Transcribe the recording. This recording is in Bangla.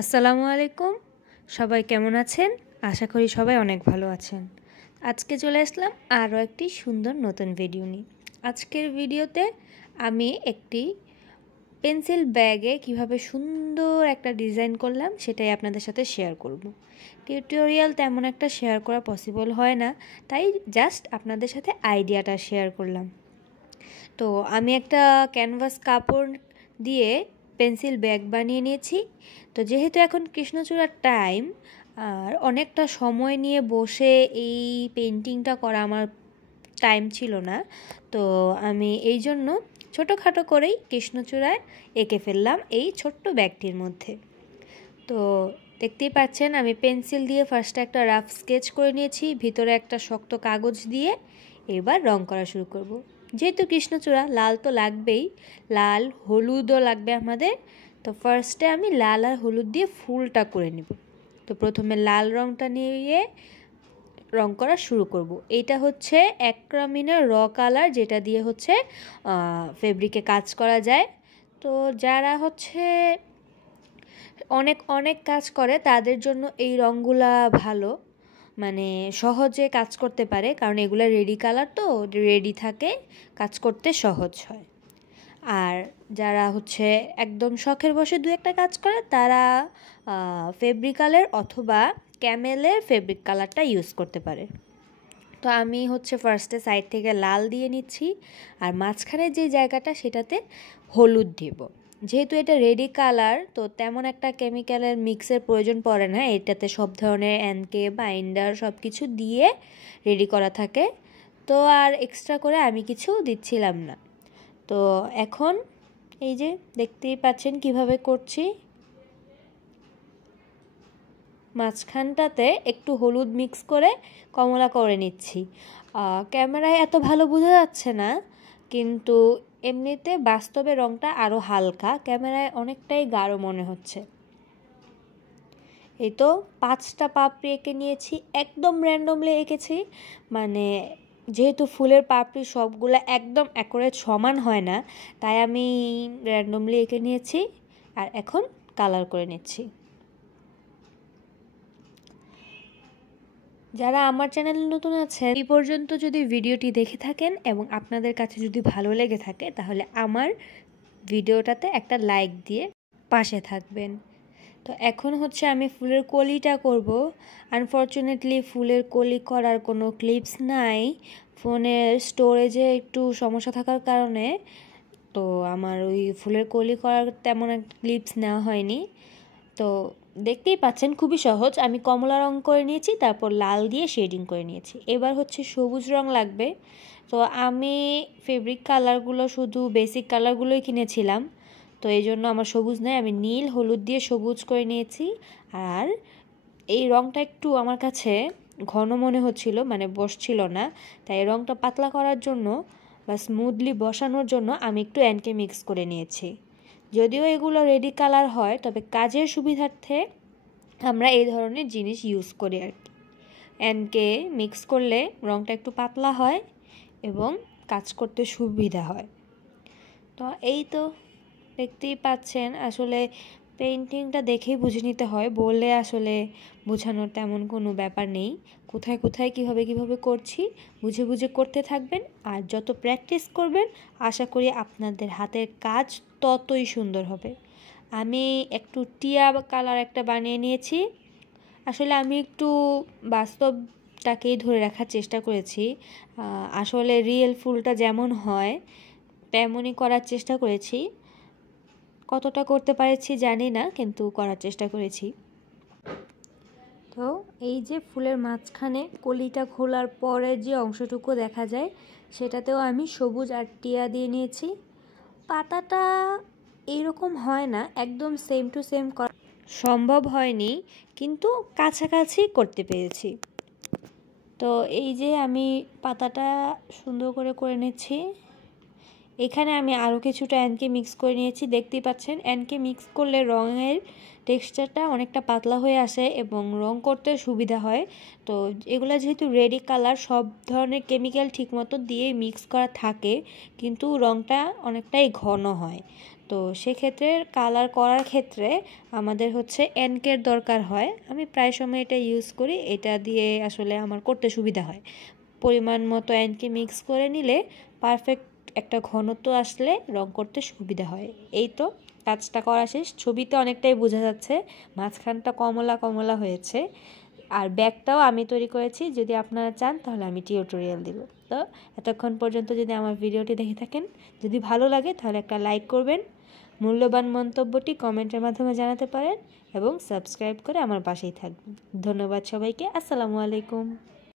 আসসালামু আলাইকুম। সবাই কেমন আছেন? আশা করি সবাই অনেক ভালো আছেন। আজকে চলে আসলাম আরও একটি সুন্দর নতুন ভিডিও নিয়ে। আজকের ভিডিওতে আমি একটি পেন্সিল ব্যাগে কিভাবে সুন্দর একটা ডিজাইন করলাম সেটাই আপনাদের সাথে শেয়ার করব। টিউটোরিয়াল তেমন একটা শেয়ার করা পসিবল হয় না, তাই জাস্ট আপনাদের সাথে আইডিয়াটা শেয়ার করলাম। তো আমি একটা ক্যানভাস কাপড় দিয়ে পেন্সিল ব্যাগ বানিয়ে নিয়েছি। তো যেহেতু এখন কৃষ্ণচূড়ার টাইম আর অনেকটা সময় নিয়ে বসে এই পেন্টিংটা করা আমার টাইম ছিল না, তো আমি এই জন্য ছোটোখাটো করেই কৃষ্ণচূড়ায় এঁকে ফেললাম এই ছোট্ট ব্যাগটির মধ্যে। তো দেখতেই পাচ্ছেন আমি পেন্সিল দিয়ে ফার্স্টে একটা রাফ স্কেচ করে নিয়েছি, ভিতরে একটা শক্ত কাগজ দিয়ে এবার রং করা শুরু করব। যেহেতু কৃষ্ণচূড়া লাল তো লাগবেই, লাল হলুদও লাগবে আমাদের। তো ফার্স্টে আমি লাল আর হলুদ দিয়ে ফুলটা করে নেব। তো প্রথমে লাল রংটা নিয়ে রং করা শুরু করব। এটা হচ্ছে অ্যাক্রামিনের র কালার, যেটা দিয়ে হচ্ছে ফেব্রিকে কাজ করা যায়। তো যারা হচ্ছে অনেক অনেক কাজ করে তাদের জন্য এই রঙগুলা ভালো, মানে সহজে কাজ করতে পারে, কারণ এগুলো রেডি কালার, তো রেডি থাকে, কাজ করতে সহজ হয়। আর যারা হচ্ছে একদম শখের বসে দু একটা কাজ করে তারা ফেব্রিকালের অথবা ক্যামেলের ফেব্রিক কালারটা ইউজ করতে পারে। তো আমি হচ্ছে ফার্স্টে সাইড থেকে লাল দিয়ে নিচ্ছি, আর মাঝখানে যে জায়গাটা সেটাতে হলুদ দিব। যেহেতু এটা রেডি কালার, তো তেমন একটা কেমিক্যালের মিক্সের প্রয়োজন পড়ে না, এটাতে সব ধরনের এনকে বাইন্ডার সব কিছু দিয়ে রেডি করা থাকে। তো আর এক্সট্রা করে আমি কিছু দিচ্ছিলাম না। তো এখন এই যে দেখতেই পাচ্ছেন কিভাবে করছি, মাঝখানটাতে একটু হলুদ মিক্স করে কমলা করে নিচ্ছি। ক্যামেরায় এত ভালো বোঝা যাচ্ছে না, কিন্তু এমনিতে বাস্তবে রঙটা আরও হালকা, ক্যামেরায় অনেকটাই গাঢ় মনে হচ্ছে। এই তো 5টা পাপড়ি এঁকে নিয়েছি, একদম র্যান্ডমলি এঁকেছি, মানে যেহেতু ফুলের পাপড়ি সবগুলো একদম অ্যাকুরেট সমান হয় না, তাই আমি র্যান্ডমলি এঁকে নিয়েছি। আর এখন কালার করে নিচ্ছি। যারা আমার চ্যানেলে নতুন আছেন, এই পর্যন্ত যদি ভিডিওটি দেখে থাকেন এবং আপনাদের কাছে যদি ভালো লেগে থাকে, তাহলে আমার ভিডিওটাতে একটা লাইক দিয়ে পাশে থাকবেন। তো এখন হচ্ছে আমি ফুলের কলিটা করব। আনফর্চুনেটলি ফুলের কলি করার কোনো ক্লিপস নাই, ফোনের স্টোরেজে একটু সমস্যা থাকার কারণে তো আমার ওই ফুলের কলি করার তেমন একটা ক্লিপস নেওয়া হয়নি। তো দেখতেই পাচ্ছেন খুবই সহজ, আমি কমলা রং করে নিয়েছি, তারপর লাল দিয়ে শেডিং করে নিয়েছি। এবার হচ্ছে সবুজ রং লাগবে। তো আমি ফেব্রিক কালারগুলো শুধু বেসিক কালারগুলোই কিনেছিলাম, তো এই জন্য আমার সবুজ নেই, আমি নীল হলুদ দিয়ে সবুজ করে নিয়েছি। আর এই রংটা একটু আমার কাছে ঘন মনে হচ্ছিল, মানে বসছিল না, তাই রংটা পাতলা করার জন্য বা স্মুথলি বসানোর জন্য আমি একটু এনকে মিক্স করে নিয়েছি। যদিও এগুলো রেডি কালার হয়, তবে কাজের সুবিধার্থে আমরা এই ধরনের জিনিস ইউজ করি আর কি। এনকে মিক্স করলে রংটা একটু পাতলা হয় এবং কাজ করতে সুবিধা হয়। তো এই তো দেখতেই পাচ্ছেন, আসলে পেইন্টিংটা দেখেই বুঝে নিতে হয়, বলে আসলে বোঝানোর তেমন কোনো ব্যাপার নেই। কোথায় কোথায় কিভাবে করছি বুঝে বুঝে করতে থাকবেন, আর যত প্র্যাকটিস করবেন আশা করি আপনাদের হাতের কাজ ততই সুন্দর হবে। আমি একটু টিয়া কালার একটা বানিয়ে নিয়েছি। আসলে আমি একটু বাস্তবটাকেই ধরে রাখার চেষ্টা করেছি, আসলে রিয়েল ফুলটা যেমন হয় তেমনই করার চেষ্টা করেছি। কতটা করতে পেরেছি জানি না, কিন্তু করার চেষ্টা করেছি। তো এই যে ফুলের মাঝখানে কলিটা খোলার পরে যে অংশটুকু দেখা যায়, সেটাতেও আমি সবুজ আর টিয়া দিয়ে নিয়েছি। পাতাটা এইরকম হয় না, একদম সেম টু সেম করা সম্ভব হয়নি, কিন্তু কাছাকাছি করতে পেরেছি। তো এই যে আমি পাতাটা সুন্দর করে নিচ্ছি। এখানে আমি আরও কিছুটা এনকে মিক্স করে নিয়েছি, দেখতেই পাচ্ছেন এনকে মিক্স করলে রঙের টেক্সচারটা অনেকটা পাতলা হয়ে আসে এবং রং করতে সুবিধা হয়। তো এগুলো যেহেতু রেডি কালার, সব ধরনের কেমিক্যাল ঠিকমতো দিয়ে মিক্স করা থাকে, কিন্তু রংটা অনেকটাই ঘন হয়। তো সেক্ষেত্রে কালার করার ক্ষেত্রে আমাদের হচ্ছে এনকের দরকার হয়। আমি প্রায় সময় এটা ইউজ করি, এটা দিয়ে আসলে আমার করতে সুবিধা হয়। পরিমাণ মতো এনকে মিক্স করে নিলে পারফেক্ট একটা ঘনত্ব আসলে রং করতে সুবিধা হয়। এই তো কাজটা করা শেষ। ছবিতে অনেকটাই বোঝা যাচ্ছে মাঝখানটা কমলা কমলা হয়েছে। আর ব্যাগটাও আমি তৈরি করেছি, যদি আপনারা চান তাহলে আমি টিউটোরিয়াল দিব। তো এতক্ষণ পর্যন্ত যদি আমার ভিডিওটি দেখে থাকেন, যদি ভালো লাগে তাহলে একটা লাইক করবেন, মূল্যবান মন্তব্যটি কমেন্টের মাধ্যমে জানাতে পারেন এবং সাবস্ক্রাইব করে আমার পাশেই থাকবেন। ধন্যবাদ সবাইকে। আসসালামু আলাইকুম।